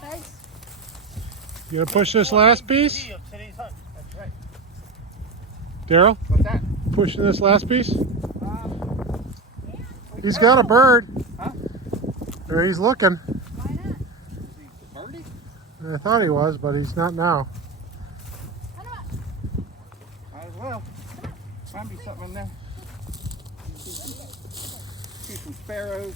Thanks. You gonna push this last piece? Today's hunt. That's right. Daryl, What's that? pushing this last piece? He's got a bird. Huh? There, he's looking. Why not? Is he a birdie? I thought he was, but he's not now. Come on. Might as well. Might be something in there. See some sparrows.